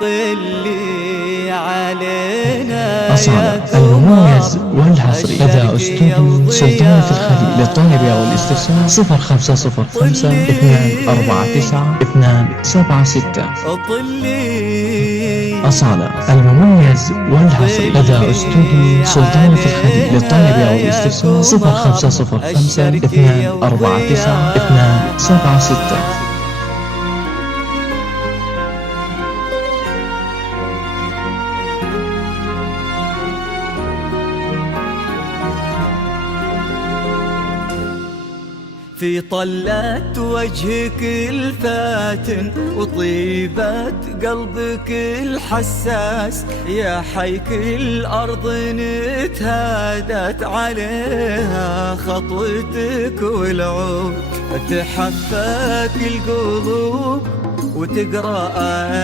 طلي علينا أصالة المميز والحصري لدى استوديو سلطان في الخليل للطلب والاستفسار 0505 249 276. أصالة المميز والحصري لدى استوديو سلطان في الخليل للطلب والاستفسار 0505 249 276. في طلة وجهك الفاتن وطيبة قلبك الحساس، يا حيك الأرض نتهادت عليها خطوتك والعود، تحفك القلوب وتقرأ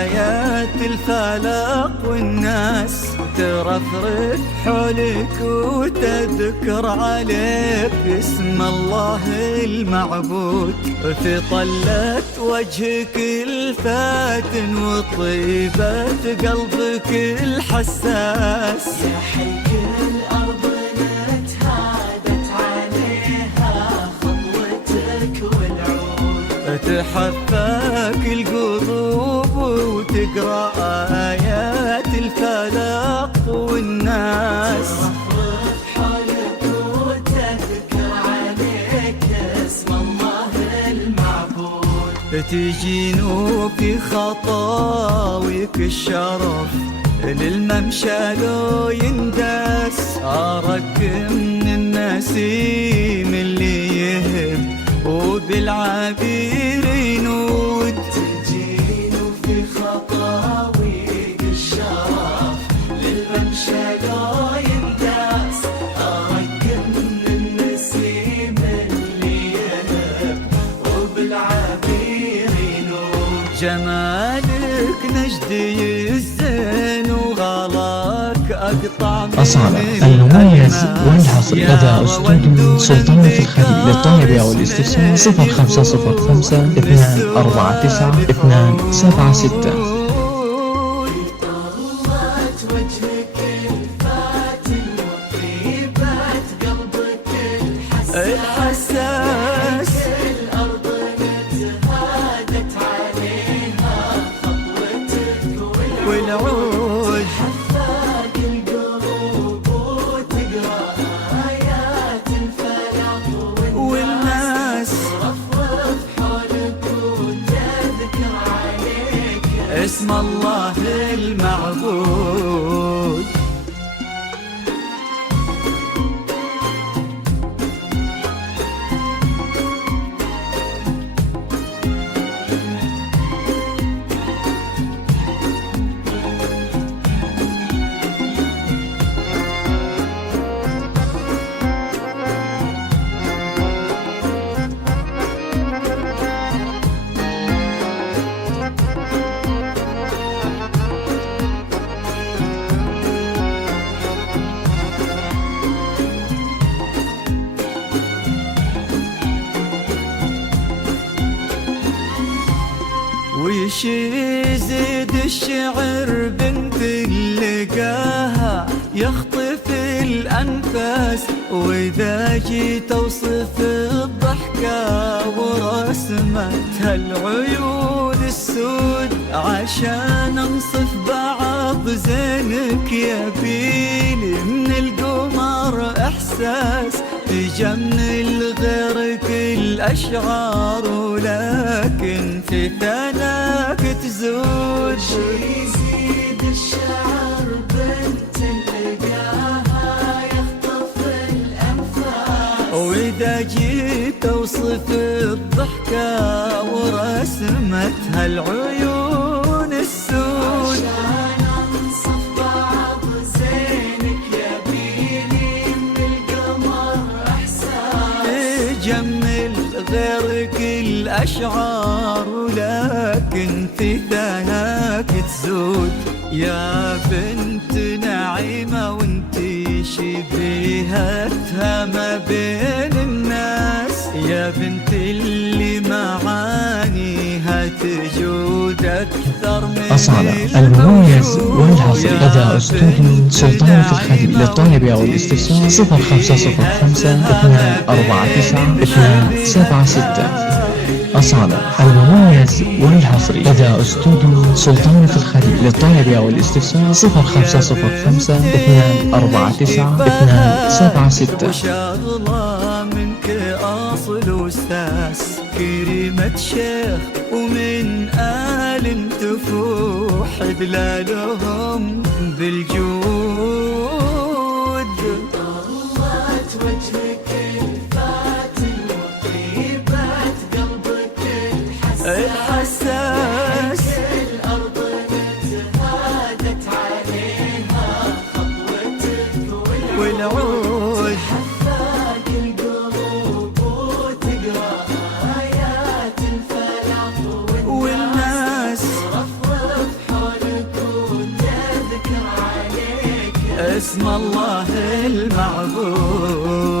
آيات الفلق والناس، ترفرف حولك وتذكر عليك اسم الله المعبود. في طلة وجهك الفاتن وطيبة قلبك الحساس، يا حيك الأرض نتهادت عليها خطوتك والعود، تحفك القلوب وتقرأ آيات الفلق والناس، ترفرف حولك وتذكر عليك اسم الله المعبود. تجينو في خطاويك الشرف للممشى لو يندس، أراك من النسيم اللي يهب وبالعبير ينود. تجينو في خطاويك الشرف للممشى لو يندس، أراك من النسيم اللي يهب وبالعبير ينود. جمالك نجدي الزين وغلاك أقطع من أصالة المميز والحصري لدى استوديو سلطان في الخليل للطلب والاستفسار 0505 249 276. وجهك الفاتن وطيبة قلبك الحساس، الأرض نتهادت عليها خطوتك والعود، حفاك القلوب وتقرأ آيات الفلق والناس، رفرف حولك وتذكر عليك اسم الله المعبود. وش يزيد الشعر بنت لقاها يخطف الأنفاس، وإذا جيت أوصف الضحكة ورسمتها العيون السود، عشان أنصف بعض زينك يبيلي من القمر إحساس، تجمل غيرك الأشعار ولكن في ثناك تزود. يزيد الشعر بنت لقاها يخطف الأنفاس، وإذا جيت أوصف الضحكة ورسمتها العيون السود، عشان أنصف بعض زينك يبيلي من القمر إحساس، تجمل غيرك الأشعار ولكن في ثناك تزود. يا بنت نعيمة وانتي شبيهتها ما بين الناس، يا بنت اللي معانيها تجود أكثر من أصالة المميز والحصري لدى أستوديو سلطان في الخليل للطلب أو الاستفسار 0505 249 276. أصالة المميز والحصري لدى أستوديو سلطان في الخليل للطلب أو الاستفسار 0505 249 276. وشغلة منك أصل وساس كريمة شيخ ومن آل تفوح دلالهم بالجود. طلت وجهك الفاتن وطيبة قلبك الحساس الأرض نتهادت عليها خطوتك والعود حفاك القلوب وتقرأ آيات الفلاح والناس رفرف حولك وتذكر عليك اسم الله المعبود.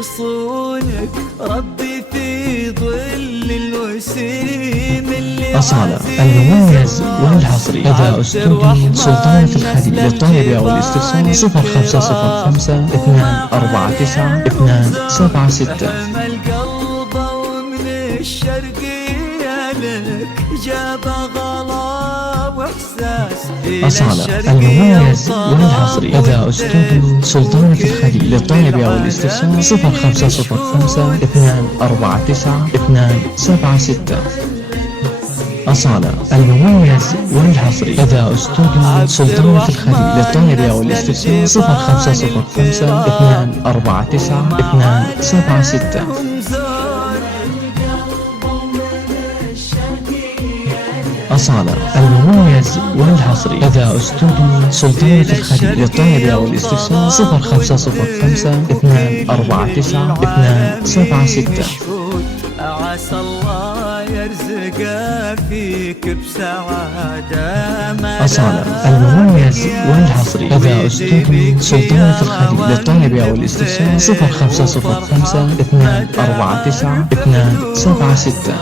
يصونك ربي في ظل الوسيم اللي أصالة المميز والحصري لدى أستوديو سلطان في الخليل للطلب أو الاستفسار 0505 249 276. أمل قلبه ومن الشرقية لك جاب غلا وإحساس أصالة المميز والحصري لدى أستوديو سلطان في الخليل للطلب أو الاستفسار 0505 249 276. أصالة المميز والحصري لدى أستوديو سلطان في الخليل للطلب أو الاستفسار 0505 249 276. أصالة المميز والحصري لدى أستوديو سلطان في الخليل للطلب أو الاستفسار 0505 249 276. عسى الله يرزقه فيك بسعادة ما أصالة المميز والحصري لدى أستوديو سلطان في الخليل للطلب أو الاستفسار 0505 249 276.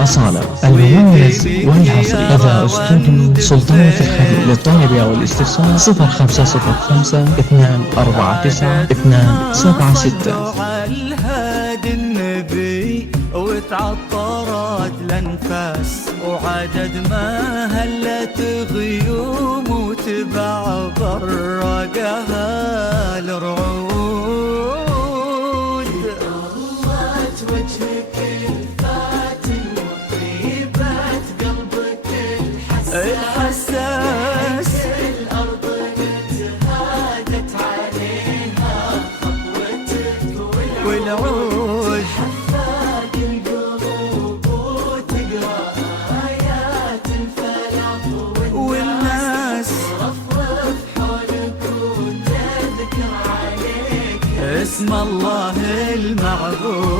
أصالة المميز والحصري لدى أستوديو سلطان في الخليل للطلب أو الاستفسار 0505 249 276. الهادي النبي وتعطرت الأنفاس وعدد ما هلت غيوم وتبع برقها الرعود. طلت وجهك الفاتن وطيبة قلبك الحساس الأرض نتهادت عليها خطوتك والعود حفاك القلوب وتقرأ آيات الفلاح والناس رفرف حولك وتذكر عليك اسم الله المعبود.